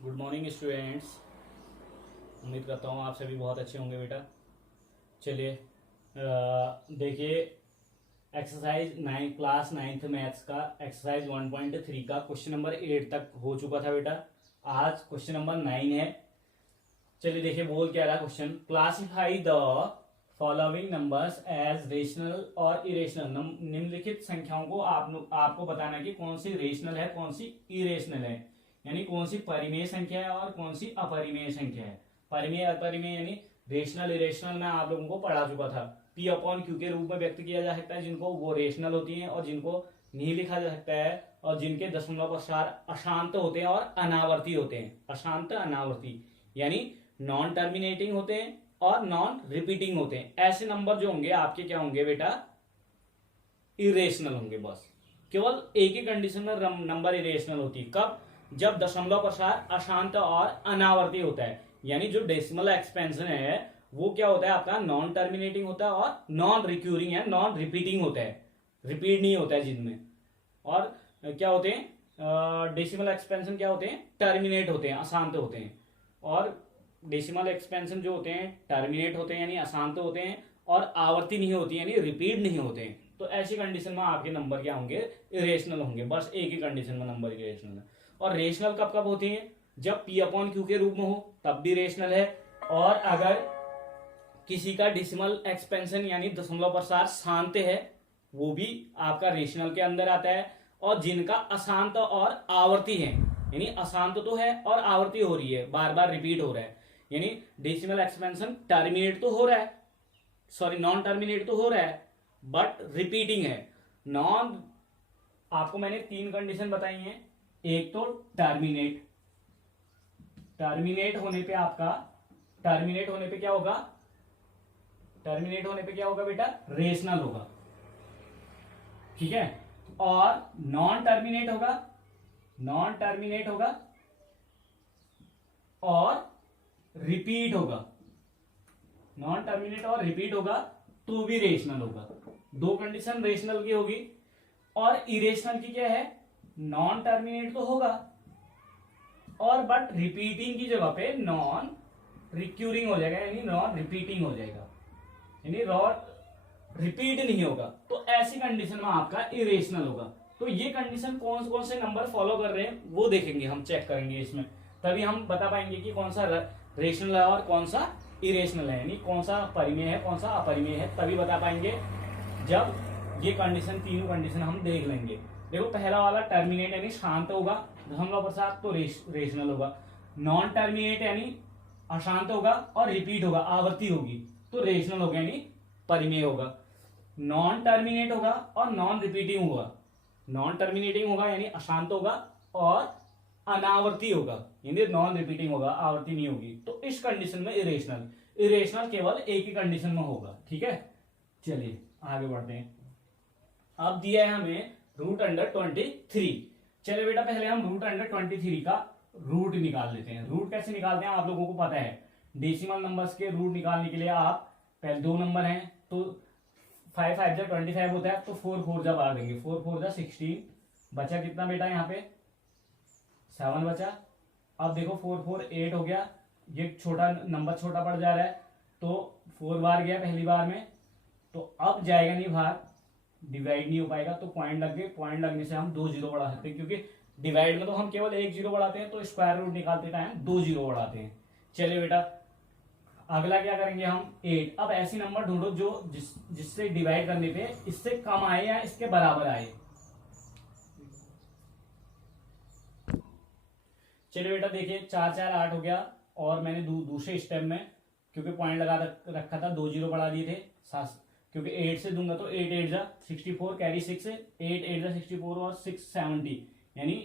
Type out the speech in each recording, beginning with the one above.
Good morning students. उम्मीद करता हूँ आप सभी बहुत अच्छे होंगे बेटा। चलिए देखिए एक्सरसाइज 9 क्लास 9th मैथ्स का एक्सरसाइज 1.3 का क्वेश्चन नंबर 8 तक हो चुका था बेटा। आज क्वेश्चन नंबर 9 है। चलिए देखिए बोल क्या रहा question. Classify the following numbers as rational और इरेशनल। निम्नलिखित संख्याओं को आपको बताना है कि कौन सी रेशनल है कौन सी इरेशनल है, यानी कौन सी परिमेय संख्या है और कौन सी अपरिमेय संख्या है। परिमेय अपरिमेय यानी रेशनल इरेशनल में आप लोगों को पढ़ा चुका था। पी अपॉन क्यू के रूप में व्यक्त किया जा सकता है जिनको वो रेशनल होती हैं और जिनको नहीं लिखा जा सकता है और जिनके दशमलव पश्चात अशांत होते हैं और अनावर्ती होते हैं। अशांत अनावर्ती यानी नॉन टर्मिनेटिंग होते हैं और नॉन रिपीटिंग होते हैं। ऐसे नंबर जो होंगे आपके क्या होंगे बेटा, इरेशनल होंगे। बस केवल एक ही कंडीशन में नंबर इरेशनल होती है। कब? जब दशमलव प्रसार अशांत और अनावर्ती होता है, यानी जो डेसिमल एक्सपेंशन है वो क्या होता है आपका, नॉन टर्मिनेटिंग होता है और नॉन रिक्यूरिंग है, नॉन रिपीटिंग होता है, रिपीट नहीं होता है जिनमें। और क्या होते हैं डेसिमल एक्सपेंशन, क्या होते हैं, टर्मिनेट होते हैं, अशांत होते हैं। और डेसिमल एक्सपेंशन जो होते हैं टर्मिनेट होते हैं यानी अशांत होते हैं और आवर्ती नहीं होती यानी रिपीट नहीं होते हैं। तो ऐसी कंडीशन में आपके नंबर क्या होंगे, इरेशनल होंगे। बस एक ही कंडीशन में नंबर इरेशनल है। और रेशनल कब कब होती है, जब पी अपॉन क्यू के रूप में हो तब भी रेशनल है। और अगर किसी का डेसिमल एक्सपेंशन यानी दशमलव प्रसार शांत है वो भी आपका रेशनल के अंदर आता है। और जिनका अशांत और आवर्ती है, यानी अशांत तो है और आवर्ती हो रही है, बार बार रिपीट हो रहा है, यानी डेसिमल एक्सपेंशन टर्मिनेट तो हो रहा है, सॉरी नॉन टर्मिनेट तो हो रहा है बट रिपीटिंग है। नॉन, आपको मैंने 3 कंडीशन बताई हैं। एक तो टर्मिनेट, टर्मिनेट होने पे आपका, टर्मिनेट होने पे क्या होगा, टर्मिनेट होने पे क्या होगा बेटा, रेशनल होगा, ठीक है। और नॉन टर्मिनेट होगा, नॉन टर्मिनेट होगा और रिपीट होगा, नॉन टर्मिनेट और रिपीट होगा तो भी रेशनल होगा। 2 कंडीशन रेशनल की होगी। और इरेशनल की क्या है, नॉन टर्मिनेट तो होगा और बट रिपीटिंग की जगह पे नॉन रिक्यूरिंग हो जाएगा, यानी नॉन रिपीटिंग हो जाएगा, यानी रिपीट नहीं होगा। तो ऐसी कंडीशन में आपका इरेशनल होगा। तो ये कंडीशन कौन कौन से नंबर फॉलो कर रहे हैं वो देखेंगे, हम चेक करेंगे इसमें, तभी हम बता पाएंगे कि कौन सा रेशनल है और कौन सा इरेशनल है, यानी कौन सा परिमेय है कौन सा अपरिमेय है, तभी बता पाएंगे जब ये कंडीशन, तीनों कंडीशन हम देख लेंगे। देखो पहला वाला टर्मिनेट यानी शांत होगा, दशमलव प्रसार तो रेशनल होगा। नॉन टर्मिनेट यानी अशांत होगा और रिपीट होगा, आवृत्ति होगी तो रेशनल होगा यानी परिमेय होगा। नॉन टर्मिनेट होगा और नॉन रिपीटिंग होगा, नॉन टर्मिनेटिंग होगा यानी अशांत होगा और अनावर्ती होगा यानी नॉन रिपीटिंग होगा, आवृत्ति नहीं होगी। तो इस कंडीशन में इरेशनल, इरेशनल केवल एक ही कंडीशन में होगा, ठीक है। चलिए आगे बढ़ते हैं। अब दिया है हमें रूट अंडर 23। चलिए बेटा पहले हम रूट अंडर 23 का रूट निकाल लेते हैं। रूट कैसे निकालते हैं आप लोगों को पता है। डेसिमल नंबर्स के रूट निकालने के लिए आप पहले 2 नंबर हैं तो 5 5 जा 25 होता है तो 4 4 जा बाहर देंगे, 4 4 जा 16, बचा कितना बेटा यहाँ पे 7 बचा। अब देखो 4 4 8 हो गया, ये छोटा नंबर छोटा पड़ जा रहा है तो 4 बार गया पहली बार में, तो अब जाएगा नहीं बाहर, डिवाइड नहीं हो पाएगा तो पॉइंट लग गए। पॉइंट लगने से हम 2 जीरो बढ़ा सकते हैं क्योंकि डिवाइड में तो हम केवल 1 जीरो बढ़ाते हैं, तो स्क्वायर रूट निकालते टाइम 2 जीरो बढ़ाते हैं। चलिए बेटा अगला क्या करेंगे हम 8। अब ऐसी नंबर ढूंढो जो जिससे डिवाइड करने पे इससे कम आए या इसके बराबर आए। चलिए बेटा देखिए 4 4 8 हो गया और मैंने दूसरे स्टेप में क्योंकि पॉइंट लगा रखा था 2 जीरो बढ़ा दिए थे, क्योंकि 8 से दूंगा तो 8 8 जा 64 कैरी 6 है, 8 8 जा 64 और 6 70 यानी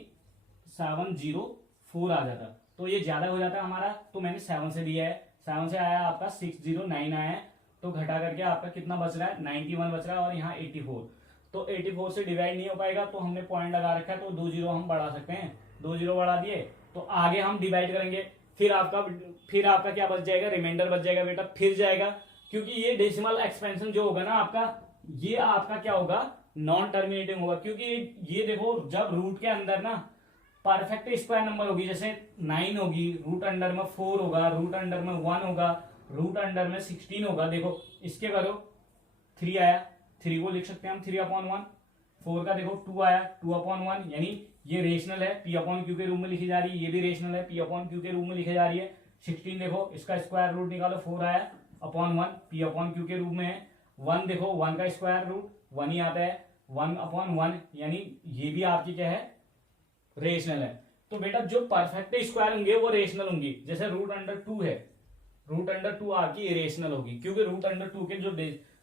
704 आ जाता, तो ये ज्यादा हो जाता है हमारा, तो मैंने 7 से दिया है। 7 से आया आपका 609 आया है, तो घटा करके आपका कितना बच रहा है 91 बच रहा है और यहाँ 84, तो 84 से डिवाइड नहीं हो पाएगा तो हमने पॉइंट लगा रखा है तो 2 जीरो हम बढ़ा सकते हैं, 2 जीरो बढ़ा दिए तो आगे हम डिवाइड करेंगे। फिर आपका क्या बच जाएगा, रिमाइंडर बच जाएगा बेटा, फिर जाएगा क्योंकि ये डेसिमल एक्सपेंशन जो होगा ना आपका, ये आपका क्या होगा, नॉन टर्मिनेटिंग होगा। क्योंकि ये देखो जब रूट के अंदर ना परफेक्ट स्क्वायर नंबर होगी, जैसे 9 होगी, रूट अंडर में 4 होगा, रूट अंडर में 1 होगा, रूट अंडर में 16 होगा। देखो इसके करो 3 आया, 3 को लिख सकते हैं हम 3/1। 4 का देखो 2 आया, 2/1, यानी ये रेशनल है, पी अपॉन क्यू के रूप में लिखी जा रही है। ये भी रेशनल है, पी अपॉन क्यू के रूप में लिखी जा रही है। 16 देखो इसका स्क्वायर रूट निकालो, 4 आया अपॉन 1, पी अपॉन क्यू के रूप में है। 1 देखो 1 का स्क्वायर रूट 1 ही आता है, 1/1, यानी ये भी आपकी क्या है, रेशनल है। तो बेटा जो परफेक्ट स्क्वायर होंगे वो रेशनल होंगी। जैसे रूट अंडर 2 है, रूट अंडर 2 आपकी इरेशनल होगी, क्योंकि रूट अंडर 2 के जो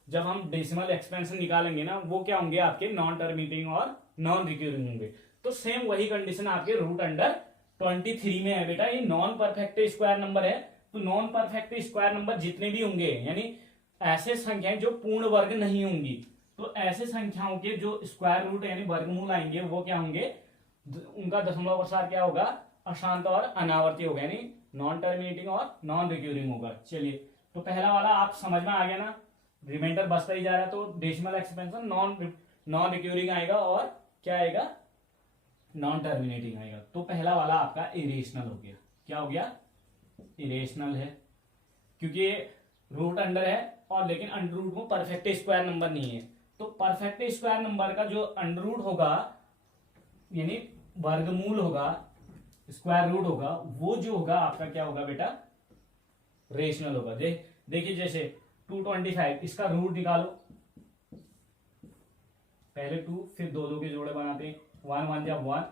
जब हम डेसिमल एक्सपेंशन निकालेंगे ना, वो क्या होंगे आपके, नॉन टर्मिनेटिंग और नॉन रिक्यूरिंग होंगे। तो सेम वही कंडीशन आपके रूट अंडर 23 में है बेटा। ये नॉन परफेक्ट स्क्वायर नंबर है। तो नॉन परफेक्ट स्क्वायर नंबर जितने भी होंगे, यानी ऐसे संख्याएं जो पूर्ण वर्ग नहीं होंगी, तो ऐसे संख्याओं के जो स्क्वायर रूट यानी वर्गमूल आएंगे वो क्या होंगे, उनका दशमलव प्रसार क्या होगा, अशांत और अनावर्ती होगा, यानी नॉन टर्मिनेटिंग और नॉन रिक्यूरिंग होगा। चलिए, तो पहला वाला आप समझ में आ गया ना, रिमाइंडर बचता ही जा रहा है। तो डेसिमल एक्सपेंशन नॉन रिक्यूरिंग आएगा और क्या आएगा, नॉन टर्मिनेटिंग आएगा। तो पहला वाला आपका इरेशनल हो गया। क्या हो गया, इरेशनल है, क्योंकि रूट अंडर है और लेकिन अंडर रूट में परफेक्ट स्क्वायर नंबर नहीं है। तो परफेक्ट स्क्वायर नंबर का जो अंडर रूट होगा यानी वर्गमूल होगा, स्क्वायर रूट होगा, वो जो होगा आपका क्या होगा बेटा, रेशनल होगा। देखिए जैसे 225, इसका रूट निकालो, पहले 2 फिर 2 के जोड़े बनाते हैं, 1 1 जब 1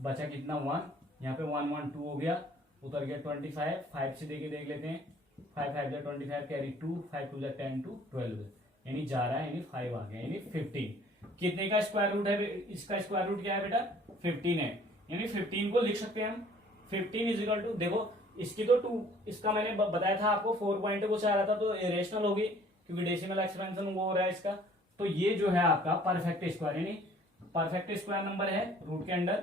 बचा कितना 1, यहाँ पे 1 1 2 हो गया, उतर गया 25, 5 से देख लेते हैं, 5 5 25 कैरी 2, 5 2 10 2 12, यानी जा रहा है, यानी 5 आ गया, यानी 15। कितने का स्क्वायर रूट है, इसका स्क्वायर रूट क्या है बेटा, 15 है, यानी 15 को लिख सकते हैं हम 15 इज इक्वल टू, देखो इसकी तो 2, इसका मैंने बताया था आपको 4 पॉइंट कुछ आ रहा था, तो इरेशनल होगी क्योंकि डेसिमल एक्सपेंशन वो हो रहा है इसका। तो ये जो है आपका परफेक्ट स्क्वायर, यानी परफेक्ट स्क्वायर नंबर है रूट के अंडर,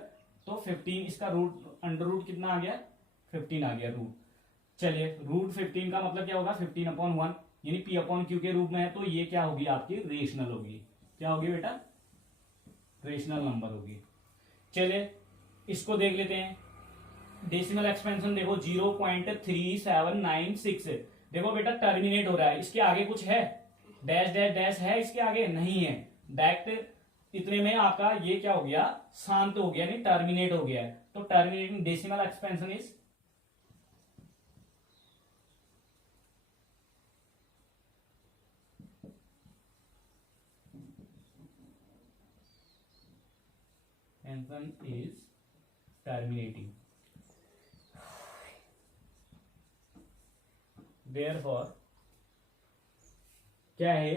तो 15 इसका रूट अंडर रूट कितना आ गया, 15 आ गया रूट। चलिए रूट 15 का मतलब क्या होगा, 15/1, यानी पी अपॉन क्यू के रूप में है। तो ये क्या होगी आपकी, रेशनल होगी। क्या होगी बेटा, रेशनल नंबर होगी। चलिए इसको देख लेते हैं, डेसिमल एक्सपेंशन देखो 0.3796, देखो बेटा टर्मिनेट हो रहा है, इसके आगे कुछ है, डैश डैश डैश है इसके आगे, नहीं है, डायरेक्ट इतने में आपका ये क्या हो गया, शांत हो गया, नहीं टर्मिनेट हो गया है। तो terminating decimal expansion is terminating. Therefore क्या है,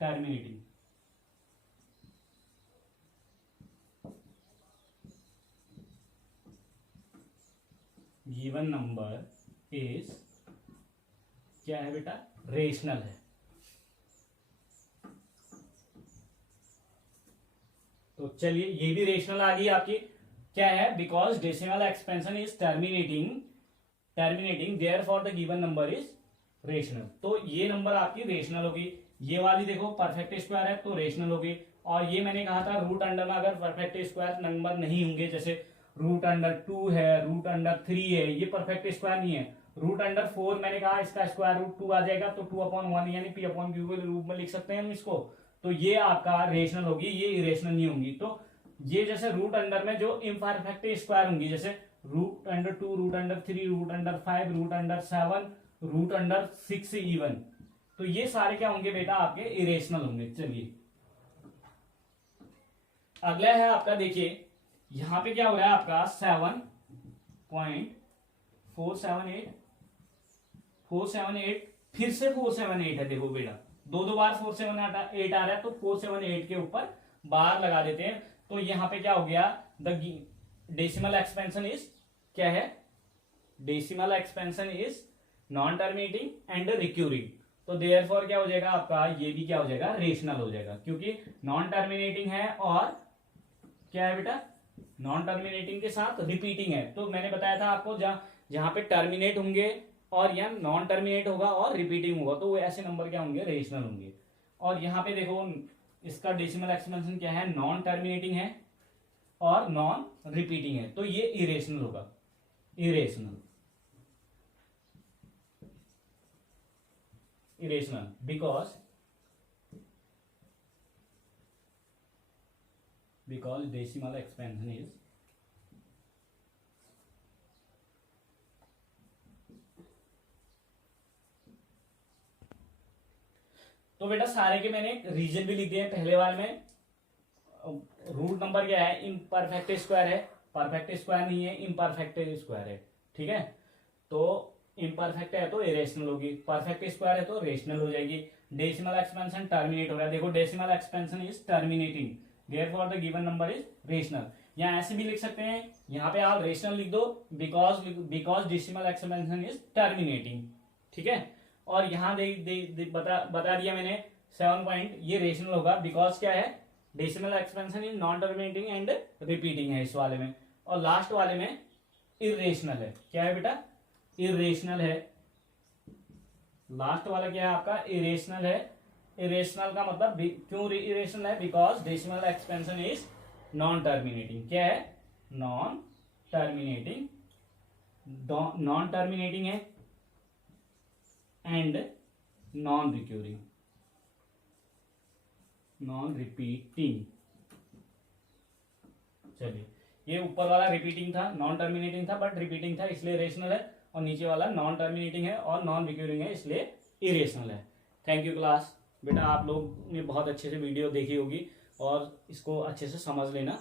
टर्मिनेटिंग। गिवन नंबर इज क्या है बेटा, रेशनल है। तो चलिए ये भी रेशनल आ गई आपकी, क्या है, because decimal expansion is terminating therefore the given number is rational. तो ये नंबर आपकी रेशनल होगी। ये वाली देखो परफेक्ट स्क्वायर है तो रेशनल होगी। और ये मैंने कहा था रूट अंडर में अगर परफेक्ट स्क्वायर नंबर नहीं होंगे, जैसे रूट अंडर 2 है, रूट अंडर 3 है, ये परफेक्ट स्क्वायर नहीं है। रूट अंडर 4 मैंने कहा इसका स्क्वायर रूट 2 आ जाएगा, तो 2/1 यानी पी अपॉन क्यू के रूप में लिख सकते हैं हम इसको। तो ये आपका रेशनल होगी, ये इरेशनल नहीं होंगी। तो ये जैसे रूट अंडर में जो इम्परफेक्ट स्क्वायर होंगी, जैसे root under 2, root under 3, root under 5, root under 7, root under 6 even, तो ये सारे क्या होंगे बेटा, आपके इरेशनल होंगे। चलिए अगला है आपका, देखिए यहां पे क्या हो रहा है आपका 7.478 फिर से 478 है। देखो बेटा दो बार 478 आ रहा है, तो 478 के ऊपर बार लगा देते हैं। तो यहां पे क्या हो गया, द डेसिमल एक्सपेंशन इज क्या है, decimal expansion is non terminating and recurring. तो देयरफॉर क्या हो जाएगा आपका, ये भी क्या हो जाएगा, रेशनल हो जाएगा, क्योंकि नॉन टर्मिनेटिंग है और क्या है बेटा, नॉन टर्मिनेटिंग के साथ रिपीटिंग है। तो मैंने बताया था आपको जहां पे टर्मिनेट होंगे और या नॉन टर्मिनेट होगा और रिपीटिंग होगा, तो वो ऐसे नंबर क्या होंगे, रेशनल होंगे। और यहाँ पे देखो इसका डेसिमल एक्सपेंशन क्या है, नॉन टर्मिनेटिंग है और नॉन रिपीटिंग है, तो ये इरेशनल होगा, irrational because decimal expansion is तो बेटा सारे के मैंने रीजन भी लिख दिए पहले वाले में। रूट नंबर क्या है, इम्परफेक्ट स्क्वायर है, परफेक्ट स्क्वायर नहीं है, इम्परफेक्ट स्क्वायर है, ठीक है। तो इम्परफेक्ट है तो इरेशनल होगी, परफेक्ट स्क्वायर है तो रेशनल हो जाएगी। डेसिमल एक्सपेंशन टर्मिनेट हो रहा है, देखो decimal expansion is terminating, therefore the given number is rational. या ऐसे भी लिख सकते हैं, यहाँ पे आप रेशनल लिख दो because decimal expansion is terminating, ठीक है। और यहाँ बता दिया मैंने 7 पॉइंट, ये रेशनल होगा बिकॉज क्या है, decimal expansion is non terminating and repeating है इस वाले में। और लास्ट वाले में इरेशनल है, क्या है बेटा, इरेशनल है। लास्ट वाला क्या है आपका, इरेशनल है। इरेशनल का मतलब क्यों इरेशनल है, because decimal expansion is non terminating, क्या है, नॉन टर्मिनेटिंग, नॉन टर्मिनेटिंग है and non recurring, non repeating. चलिए, ये ऊपर वाला रिपीटिंग था, नॉन टर्मिनेटिंग था बट रिपीटिंग था इसलिए रेशनल है, और नीचे वाला नॉन टर्मिनेटिंग है और नॉन रिक्यूरिंग है इसलिए इरेशनल है। थैंक यू क्लास, बेटा आप लोग ने बहुत अच्छे से वीडियो देखी होगी और इसको अच्छे से समझ लेना।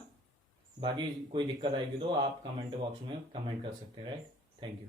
बाकी कोई दिक्कत आएगी तो आप कमेंट बॉक्स में कमेंट कर सकते हैं, राइट। Thank you.